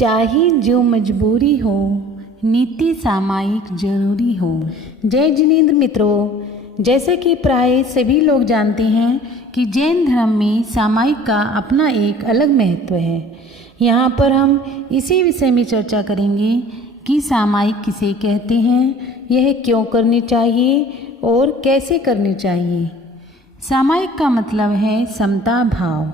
चाहे जो मजबूरी हो, नीति सामायिक जरूरी हो। जय जिनेंद्र मित्रों, जैसे कि प्राय सभी लोग जानते हैं कि जैन धर्म में सामायिक का अपना एक अलग महत्व है। यहाँ पर हम इसी विषय में चर्चा करेंगे कि सामायिक किसे कहते हैं, यह क्यों करनी चाहिए और कैसे करनी चाहिए। सामायिक का मतलब है समता भाव,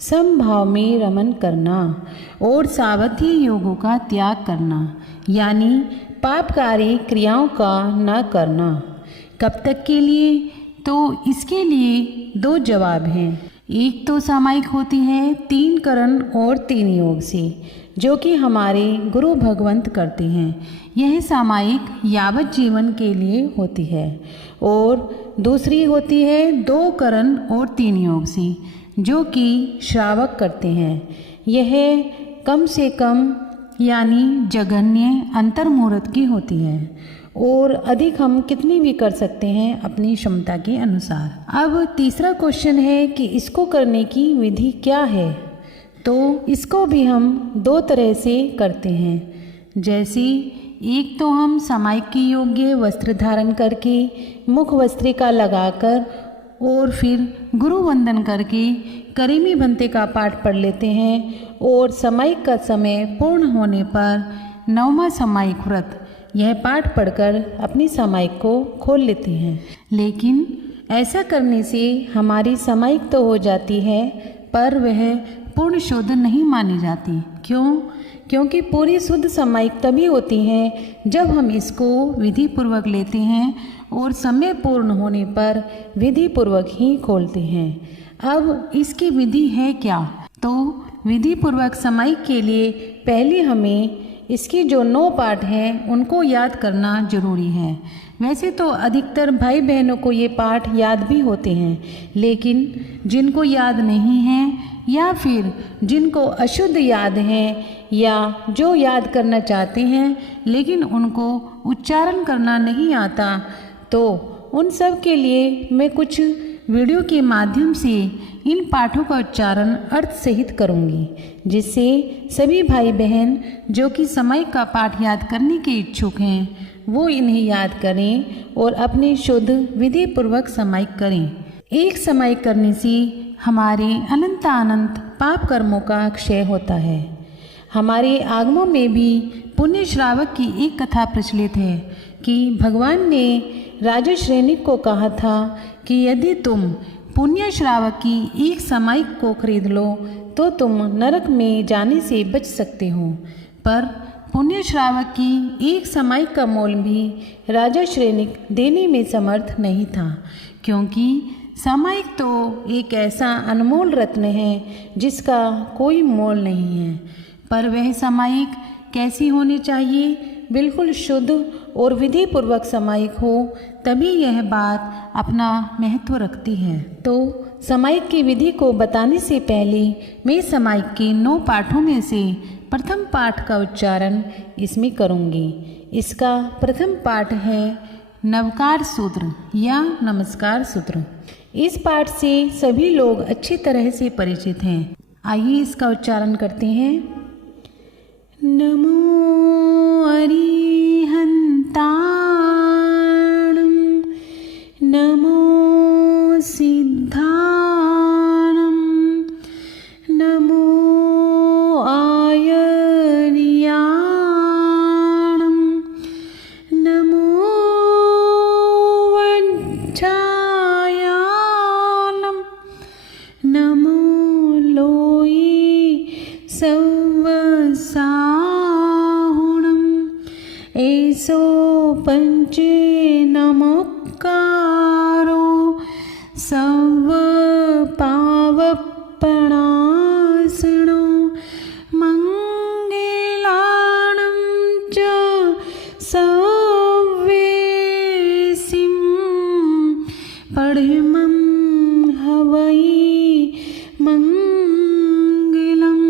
समभाव में रमन करना और सावधि योगों का त्याग करना, यानी पापकारी क्रियाओं का न करना। कब तक के लिए? तो इसके लिए दो जवाब हैं। एक तो सामायिक होती है 3 करण और 3 योग से, जो कि हमारे गुरु भगवंत करते हैं। यह सामायिक यावत जीवन के लिए होती है। और दूसरी होती है 2 करण और 3 योग से, जो कि श्रावक करते हैं। यह कम से कम यानी जघन्य अंतर्मुहूर्त की होती है और अधिक हम कितनी भी कर सकते हैं अपनी क्षमता के अनुसार। अब तीसरा क्वेश्चन है कि इसको करने की विधि क्या है। तो इसको भी हम 2 तरह से करते हैं। जैसे एक तो हम सामायिक के योग्य वस्त्र धारण करके, मुख वस्त्रिका लगाकर और फिर गुरु वंदन करके करीमी भंते का पाठ पढ़ लेते हैं और सामायिक का समय पूर्ण होने पर 9वां सामायिक व्रत यह पाठ पढ़कर अपनी सामायिक को खोल लेते हैं। लेकिन ऐसा करने से हमारी सामायिक तो हो जाती है, पर वह पूर्ण शुद्ध नहीं मानी जाती। क्यों? क्योंकि पूरी शुद्ध सामायिक तभी होती है जब हम इसको विधि पूर्वक लेते हैं और समय पूर्ण होने पर विधि पूर्वक ही खोलते हैं। अब इसकी विधि है क्या? तो विधि पूर्वक सामायिक के लिए पहले हमें इसकी जो 9 पाठ हैं उनको याद करना जरूरी है। वैसे तो अधिकतर भाई बहनों को ये पाठ याद भी होते हैं, लेकिन जिनको याद नहीं हैं या फिर जिनको अशुद्ध याद हैं या जो याद करना चाहते हैं लेकिन उनको उच्चारण करना नहीं आता, तो उन सब के लिए मैं कुछ वीडियो के माध्यम से इन पाठों का उच्चारण अर्थ सहित करूंगी, जिससे सभी भाई बहन जो कि सामायिक का पाठ याद करने के इच्छुक हैं वो इन्हें याद करें और अपनी शुद्ध विधि पूर्वक सामायिक करें। एक सामायिक करने से हमारे अनंत पाप कर्मों का क्षय होता है। हमारे आगमों में भी पुण्य श्रावक की एक कथा प्रचलित है कि भगवान ने राजा श्रेणिक को कहा था कि यदि तुम पुण्य श्रावक की एक सामायिक को खरीद लो तो तुम नरक में जाने से बच सकते हो। पर पुण्य श्रावक की एक सामायिक का मोल भी राजा श्रेणिक देने में समर्थ नहीं था, क्योंकि सामायिक तो एक ऐसा अनमोल रत्न है जिसका कोई मोल नहीं है। पर वह सामायिक कैसी होनी चाहिए? बिल्कुल शुद्ध और विधि पूर्वक सामायिक हो, तभी यह बात अपना महत्व रखती है। तो सामायिक की विधि को बताने से पहले मैं सामायिक के 9 पाठों में से प्रथम पाठ का उच्चारण इसमें करूँगी। इसका प्रथम पाठ है नवकार सूत्र या नमस्कार सूत्र। इस पाठ से सभी लोग अच्छी तरह से परिचित हैं। आइए इसका उच्चारण करते हैं। नमो अरिहंताणं, नमो सिद्धाणं, नमो आयर्याणं, नमो वज्रायानं, नमो लोये ऐसो पंचे नमोकारो सर्व पावपणासनो मंगलानं च सव्येसिं परमं हवै मंगलं,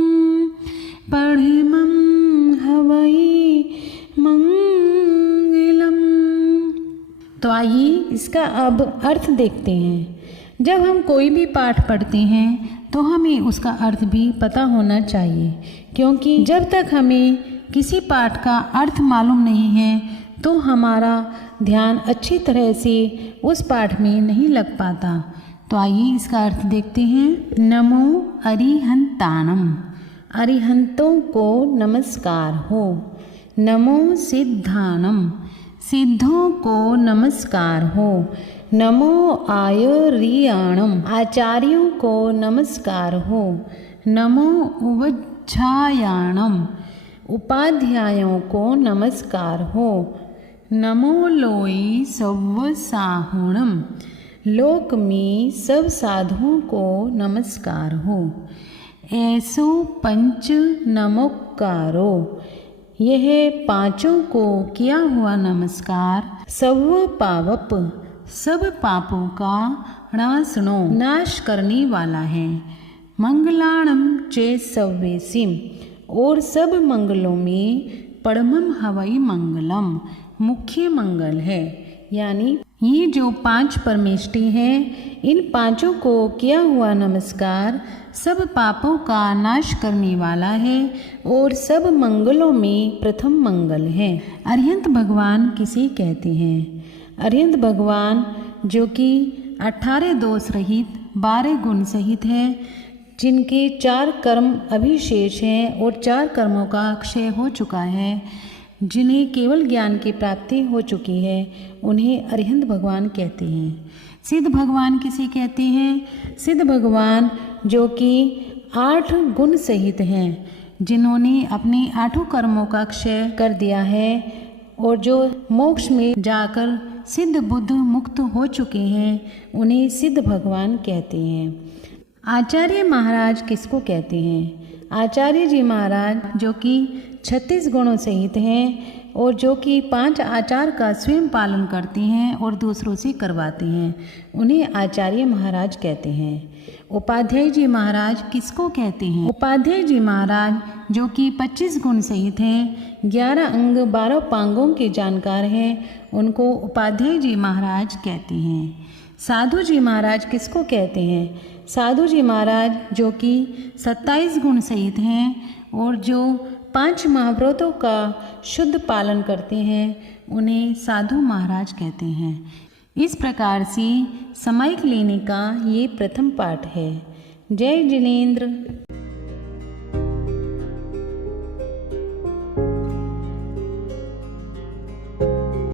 परमं हवै मंगलम। तो आइए इसका अब अर्थ देखते हैं। जब हम कोई भी पाठ पढ़ते हैं तो हमें उसका अर्थ भी पता होना चाहिए, क्योंकि जब तक हमें किसी पाठ का अर्थ मालूम नहीं है तो हमारा ध्यान अच्छी तरह से उस पाठ में नहीं लग पाता। तो आइए इसका अर्थ देखते हैं। नमो अरिहंताणम, अरिहंतों को नमस्कार हो। नमो सिद्धाणम, सिद्धों को नमस्कार हो। नमो आचार्याणम, आचार्यों को नमस्कार हो। नमो उपाध्यायाणम, उपाध्यायों को नमस्कार हो। नमो लोई सव्वसाहुणम, लोक में सब साधुओं को नमस्कार हो। ऐसो पंच नमोकारो, यह पांचों को किया हुआ नमस्कार सव पावप, सब पापों का नाशनो, नाश करने वाला है। मंगलाणम चे सव्वेसिम, और सब मंगलों में परमम हवई मंगलम, मुख्य मंगल है। यानी ये जो 5 परमेष्टि हैं, इन पांचों को किया हुआ नमस्कार सब पापों का नाश करने वाला है और सब मंगलों में प्रथम मंगल है। अरिहंत भगवान किसे कहते हैं? अरिहंत भगवान जो कि 18 दोष रहित 12 गुण सहित है, जिनके 4 कर्म अभिशेष हैं और 4 कर्मों का क्षय हो चुका है, जिन्हें केवल ज्ञान की प्राप्ति हो चुकी है, उन्हें अरिहंत भगवान कहते हैं। सिद्ध भगवान किसे कहते हैं? सिद्ध भगवान जो कि 8 गुण सहित हैं, जिन्होंने अपने 8 कर्मों का क्षय कर दिया है और जो मोक्ष में जाकर सिद्ध बुद्ध मुक्त हो चुके हैं, उन्हें सिद्ध भगवान कहते हैं। आचार्य महाराज किसको कहते हैं? आचार्य जी महाराज जो कि 36 गुणों सहित हैं और जो कि 5 आचार का स्वयं पालन करते हैं और दूसरों से करवाते हैं, उन्हें आचार्य महाराज कहते हैं। उपाध्याय जी महाराज किसको कहते हैं? उपाध्याय जी महाराज जो कि 25 गुण सहित हैं, 11 अंग 12 पांगों के जानकार हैं, उनको उपाध्याय जी महाराज कहते हैं। साधु जी महाराज किसको कहते हैं? साधु जी महाराज जो कि 27 गुण सहित हैं और जो 5 महाव्रतों का शुद्ध पालन करते हैं, उन्हें साधु महाराज कहते हैं। इस प्रकार से सामायिक लेने का ये प्रथम पाठ है। जय जिनेंद्र।